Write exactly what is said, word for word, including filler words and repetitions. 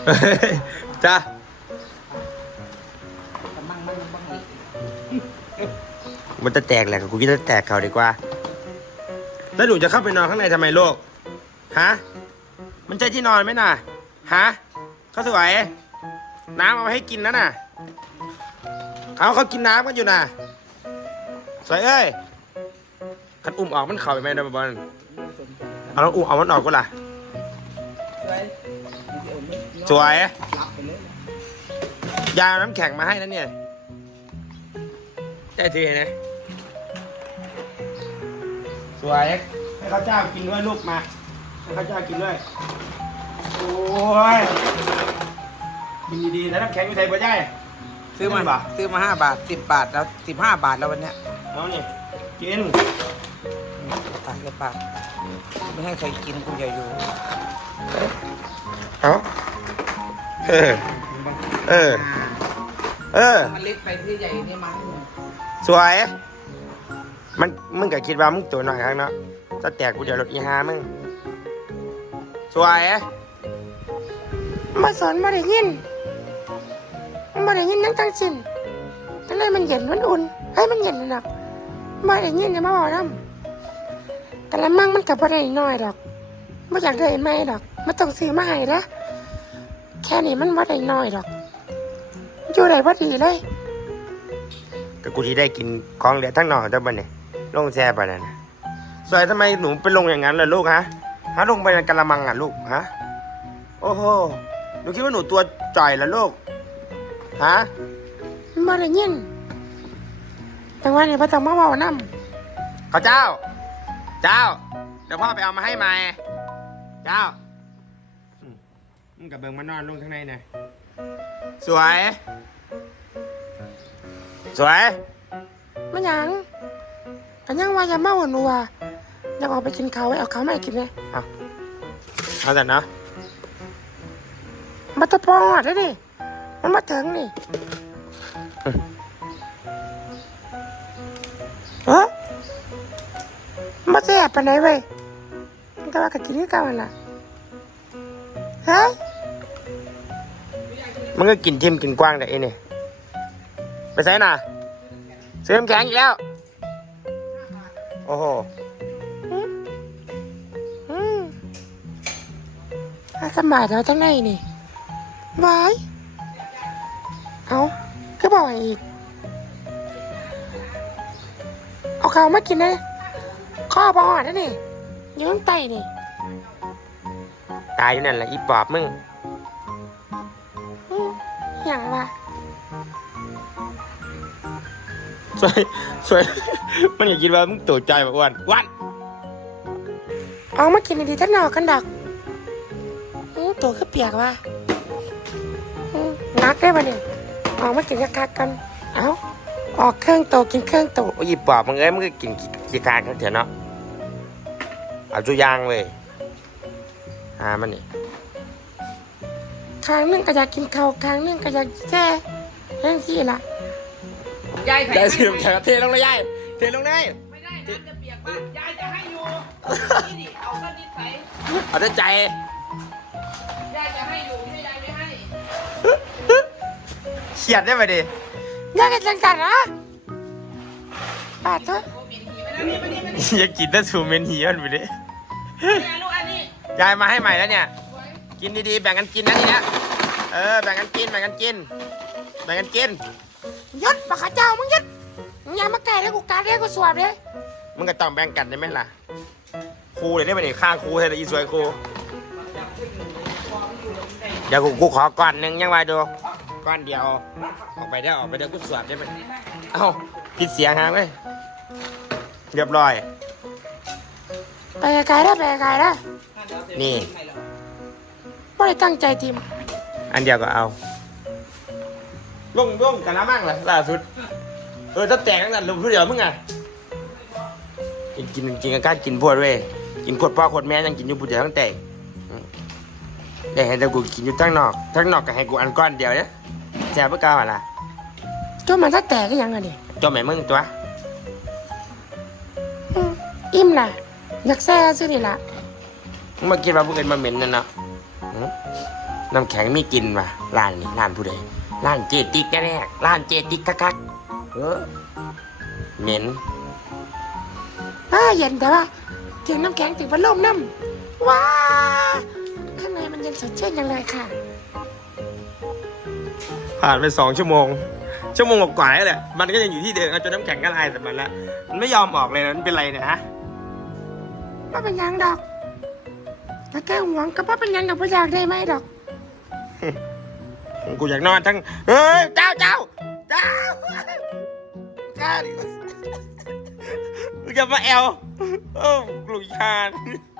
จ้ามันจะแตกแหละกูคิดจะแตกเขาดีกว่าแล้วหนูจะเข้าไปนอนข้างในทำไมลูกฮะมันใช่ที่นอนไหมน่ะฮะเขาสวยน้ำเอาให้กินนะน่ะเขาเขากินน้ำกันอยู่น่ะสวยเอ้ยคันอุ้มออกมันเข่าไปไหมเดบอลเอาแล้วอุ้มเอามันออกก็ล่ะสวยยาน้ำแข็งมาให้นั่นเนี่ยได้ทีนะสวยให้ข้าวเจ้ากินด้วยลูกมาให้ข้าวเจ้ากินด้วยโอ้ยกินดีๆนะน้ำแข็งอยู่ไทยปะย่ายซื้อมาซื้อมาห้าบาทสิบบาทแล้วสิบห้าบาทแล้ววันเนี้ยเอาเนี่ยกินปากเลยปากไม่ให้ใครกินกูอย่าอยู่เอาเออเออเออมันเล็กไปที่ใหญ่นี่มั้งสวยมันมึงก็คิดว่ามึงตัวหน่อยครับเนาะถ้าแตกกูเดี๋ยวรถอีฮามึงสวยมาสอนมาได้ยินมาได้ยินนั่งตั้งชินตั้งเลยมันเย็นมันอุ่นเฮ้ยมันเย็นหนักมาได้ยินจะมาบอกน้ำแต่ละมั่งมันกับอะไรน้อยดอกไม่อยากได้ไม่ดอกไม่ต้องซื้อมาให้นะแค่นี้มันว่าได้น้อยดอกอยู่ไหนพอดีเลยแต่กูที่ได้กินของเหลือทั้งหน่อแต่บันเนี่ยลงแช่ไปนั่นนะสวยทำไมหนูไปลงอย่างนั้นล่ะลูกฮะฮะลงไปในกระมังอ่ะลูกฮะโอ้โหหนูคิดว่าหนูตัวจ่อยล่ะลูกฮะมาได้ยินแต่ว่าเนี่ยพระต้องมาบอกน้ำข้าเจ้าเจ้าเดี๋ยวพ่อไปเอามาให้ใหม่เจ้ามึงกับเบิงมานอนลงข้างในหน่อยสวยสวยมันยังกันยังว่าจะเมาหนัวอยากออกไปกินเขาเอาเขาไม่กินเลยเอาเอาแต่เนาะมาตะปอดเลยดิมันมาถึงนี่เออมาแซ่บไปไหนเว้ยมันก็ว่ากันกินนี่กันน่ะเฮ้ยมันก็กินทิมกินกว้างแต่เองเนี่ยไปใส่น่ะซื้อน้ำแข็งอีกแล้วโอ้โหถ้าสมัยเราจังไหนนี่วายเอาก็บอกอีกเอาข้าวมากินเลยข้าวบอดนะนี่ยืนไตนี่ตายอยู่นั่นแหละอีปอบมึงอย่างวะสวยสวยมันอยากคิดว่ามึงตัวใจแบบอ้วนวันเอามากินดีๆท่านหนอกันดักตัวขึ้นเปียกว่ะนักได้ปะเนี่ยออกมากินคักๆกันเอาออกเครื่องโตกินเครื่องโตโอ้ยปอบมึงเอ้ยมึงก็กินขี้คานกันเถอะเนาะเอาจุยางเลยอ่ามันนี่ครั้งนึงก็อยากกินข้าวครั้งนึงก็อยากแช่แห้งที่ละยายได้สิแขกเทลงเลยยายเทลงเลยไม่ได้น้ำจะเปียกบ้านยายจะให้อยู่นี่ดิเอาก็นิดไปเอาแต่ใจยายจะให้อยู่ไม่ยายไม่ให้เขียดได้ไหมดิยายกันจังกันนะบาดเถอะอยากกินแต่สูเมนฮีมันไปดิยายมาให้ใหม่แล้วเนี่ยกินดีๆแบ่งกันกินนะทีเนี้ยเออแบ่งกันกินแบ่งกันกินแบ่งกันกินยัดปากข้าเจ้ามึงยัดอย่ามาแก่เลยกูการเรียกกูสวบเลยมึงก็ต้องแบ่งกันได้ไหมล่ะครูเลยได้ไหมเนี่ยข้างครูให้เลยอีสวยครูเดี๋ยวกูกูขอก้อนหนึ่งยังไงดูก้อนเดียวออกไปได้ออกไปได้กูสวบได้ไหมเอ้าผิดเสียงฮะเว้ยเรียบร้อยไปไกลแล้วไปไกลแล้วนี่ไม่ได้ตั้งใจทีมอันเดียวก็เอาล่งล่งกันน้ำมั่งเลยล่าสุดเออถ้าแตกตั้งแต่ลุงผู้เดียวมึงไงกินกินกินกันกินพวดเว้ยกินขวดพ่อขวดแม่ยังกินอยู่ผู้เดียวตั้งแต่ได้เห็นแต่กูกินอยู่ทั้งนอกทั้งนอกก็ให้กูอันก้อนเดียวเนี่ยแซ่บเพื่อก้าวอะไรก็มันถ้าแตกก็ยังไงดิตัวแม่มึงตัวอิ่มล่ะอยากแซ่ซื้อนี่ล่ะมึงมากินมาพวกเอ็นมาเหม็นนั่นนะน้ำแข็งไม่กินว่ะร้านนี้ร้านผู้ใดร้านเจติกแน่ๆร้านเจติกคักๆเออเหม็นอ่าเย็นแต่ว่าเสียงน้ำแข็งถึงพัดลมน้ำว้าข้างในมันเย็นสดชื่นจังเลยค่ะผ่านไปสองชั่วโมง ชั่วโมงกว่าๆแล้วแหละมันก็ยังอยู่ที่เดิมเอาจนน้ำแข็งก็ละลายแต่มันละมันไม่ยอมออกเลยนะมันเป็นไรเนี่ยฮะว่าเป็นหยังดอกแต่แก้ห่วงก็ว่าเป็นหยังกับพ่อยากได้ไหมดอกกูอยากนอนทั้งเฮ้ยเจ้าเจ้าเจ้าเจ้าดิมึงอย่ามาแอลโอ้กลุยชาน